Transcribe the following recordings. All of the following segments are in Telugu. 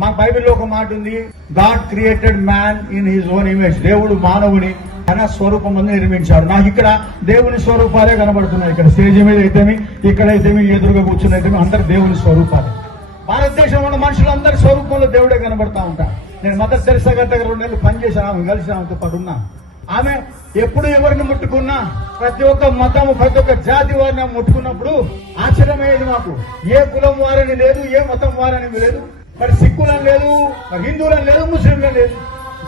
మా బైబిల్లో ఒక మాట ఉంది, God created man in his own image. దేవుడు మానవుని తన స్వరూపం నిర్మించాడు. నాకు ఇక్కడ దేవుని స్వరూపాలే కనబడుతున్నాయి. ఇక్కడ స్టేజ్ మీద అయితేమి, ఇక్కడైతేమి, ఎదురుగా కూర్చుని అయితేమి అందరు దేవుని స్వరూపాలు. భారతదేశంలో ఉన్న మనుషులందరి స్వరూపంలో దేవుడే కనబడతా ఉంటారు. నేను మదర్ తెరెసా గారి దగ్గర 2 నెలలు పనిచేశాను, ఆమె కలిసి ఆమెతో పాటు ఉన్నా. ఆమె ఎప్పుడు ఎవరిని ముట్టుకున్నా, ప్రతి ఒక్క మతము, ప్రతి ఒక్క జాతి వారిని ముట్టుకున్నప్పుడు ఆశ్చర్యమయ్యేది మాకు. ఏ కులం వారని లేదు, ఏ మతం వారని లేదు, మరి సిక్కులని లేదు, మరి హిందువులని లేదు, ముస్లింలని లేదు.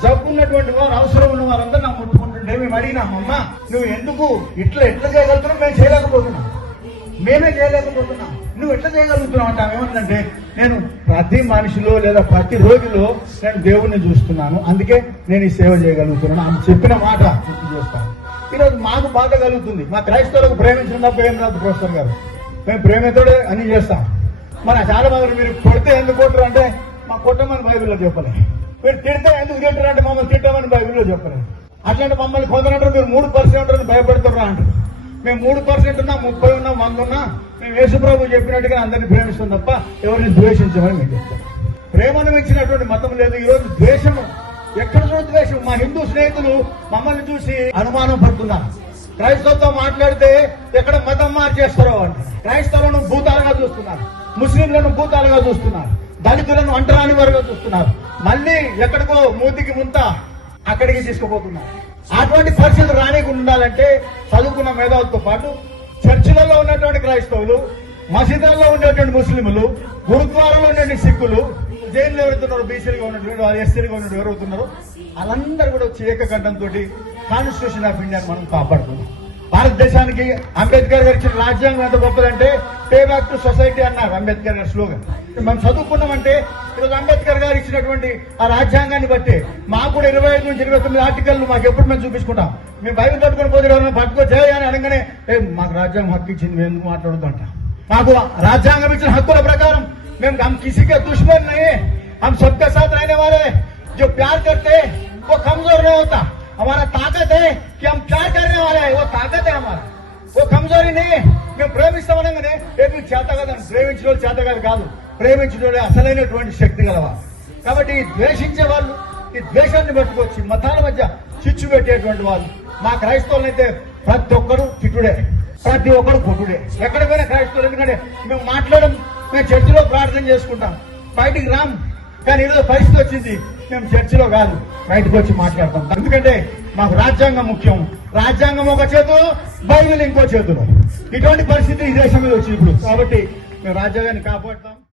జబ్బున్నటువంటి వారు, అవసరం ఉన్న వారందరూ నాకు ముట్టుకుంటుంటే మేము అడిగినామమ్మా, నువ్వు ఎందుకు ఎట్లా చేయగలుగుతున్నావు? మేము చేయలేకపోతున్నాం, మేమే చేయలేకపోతున్నాం, నువ్వు ఎట్లా చేయగలుగుతున్నావు అంటే ఏమంటే, నేను ప్రతి మనిషిలో లేదా ప్రతి రోగిలో నేను దేవుణ్ణి చూస్తున్నాను, అందుకే నేను ఈ సేవ చేయగలుగుతున్నాను. ఆమె చెప్పిన మాట గుర్తు చేస్తాను. ఈరోజు మాకు బాధ కలుగుతుంది. మా క్రైస్తవులకు ప్రేమించినప్పుడు ఏం రాదు ప్రొఫెసర్ గారు, మేము ప్రేమతోడే అన్ని చేస్తాం. మన చాలా మంది మీరు కొడితే ఎందుకు కొట్టరు అంటే, మా కొట్టమని బైబిల్లో చెప్పలేదు. మీరు తిడితే ఎందుకు తింటారు అంటే, మమ్మల్ని తిట్టమని బైబిల్లో చెప్పలేదు. అట్లాంటి మమ్మల్ని కొందరంటారు మీరు 3% ఉంటారని భయపడతారా అంటారు. మేము 3% ఉన్నా, 30 ఉన్నా, 100 ఉన్నా, మేము యేసుప్రభు చెప్పినట్టుగా అందరినీ ప్రేమిస్తాం తప్ప ఎవరిని ద్వేషించమని మేము చెప్తాం. ప్రేమను మించినటువంటి మతం లేదు. ఈరోజు ద్వేషము, ఎక్కడ చూడ ద్వేషం. మా హిందూ స్నేహితులు మమ్మల్ని చూసి అనుమానం పడుతున్నారు. క్రైస్తవులతో మాట్లాడితే ఎక్కడ మతం మార్చేస్తారో అంటే, క్రైస్తవులను భూతాలుగా చూస్తున్నారు, ముస్లింలను భూతాలుగా చూస్తున్నారు, దళితులను అంటరాని వారుగా చూస్తున్నారు. మళ్ళీ ఎక్కడికో మూతికి ముంత అక్కడికి తీసుకుపోతున్నారు. అటువంటి పరిస్థితులు రానికుండా ఉండాలంటే చదువుకున్న మేధావులతో పాటు చర్చిలలో ఉన్నటువంటి క్రైస్తవులు, మసీదులలో ఉండేటువంటి ముస్లింలు, గురుద్వారాలో ఉండే సిక్కులు, జైల్లో ఎవరుతున్నారు, బీసీలుగా ఉన్నటువంటి ఎస్సీలుగా ఉన్నటువంటి ఎవరవుతున్నారు, వాళ్ళందరూ కూడా వచ్చి ఏకకంఠంతో కాన్స్టిట్యూషన్ ఆఫ్ ఇండియాని మనం కాపాడుతున్నాం. భారతదేశానికి అంబేద్కర్ గారు ఇచ్చిన రాజ్యాంగం ఎంత గొప్పదంటే, పే బ్యాక్ టు సొసైటీ అన్నారు అంబేద్కర్ గారి స్లోగన్. మనం చదువుకున్నామంటే ఈరోజు అంబేద్కర్ గారు ఇచ్చినటువంటి ఆ రాజ్యాంగాన్ని బట్టి మాకు కూడా 25 నుంచి 29 ఆర్టికల్ మాకు ఎప్పుడు మేము చూపించుకుంటాం. మేము బైబిల్ పట్టుకుని పోతే ఎవరైనా పట్టుకో చేయని అనగానే మాకు రాజ్యాంగం హక్కు ఇచ్చింది, మేము ఎందుకు మాట్లాడుతుంట. మాకు రాజ్యాంగం ఇచ్చిన హక్కుల ప్రకారం మేము हम किसी के दुश्मन नहीं, हम सबके साथ रहने वाले, जो प्यार करते वो कमजोर नहीं होता. हमारा ताकत है कि हम प्यार करने वाले हैं, वो ताकत है हमारा, वो कमजोरी नहीं. మేము ప్రేమిస్తామనగానే మీకు చేత కాదని, ప్రేమించిన వాళ్ళు చేత కాదు, ప్రేమించిన వాళ్ళు అసలైనటువంటి శక్తి గలవారు. కాబట్టి ద్వేషించే వాళ్ళు ఈ ద్వేషాన్ని పట్టుకొచ్చి మతాల మధ్య చిచ్చు పెట్టేటువంటి వాళ్ళు. మా క్రైస్తవులైతే ప్రతి ఒక్కరు తిట్టుడే, ప్రతి ఒక్కరు కొట్టుడే. ఎక్కడ పోయినా క్రైస్తవులు, ఎందుకంటే మేము మాట్లాడడం, మేము చర్చిలో ప్రార్థన చేసుకుంటాం, బయటికి రాం. కానీ ఈరోజు పరిస్థితి వచ్చింది, మేము చర్చిలో కాదు బయటకు వచ్చి మాట్లాడతాం. ఎందుకంటే మాకు రాజ్యాంగం ముఖ్యం. రాజ్యాంగం ఒక చేతిలో, బైబిల్ ఇంకో చేతిలో. ఇటువంటి పరిస్థితి ఈ దేశం మీద వచ్చింది ఇప్పుడు. కాబట్టి మేము రాజ్యాంగాన్ని కాపాడుతాం.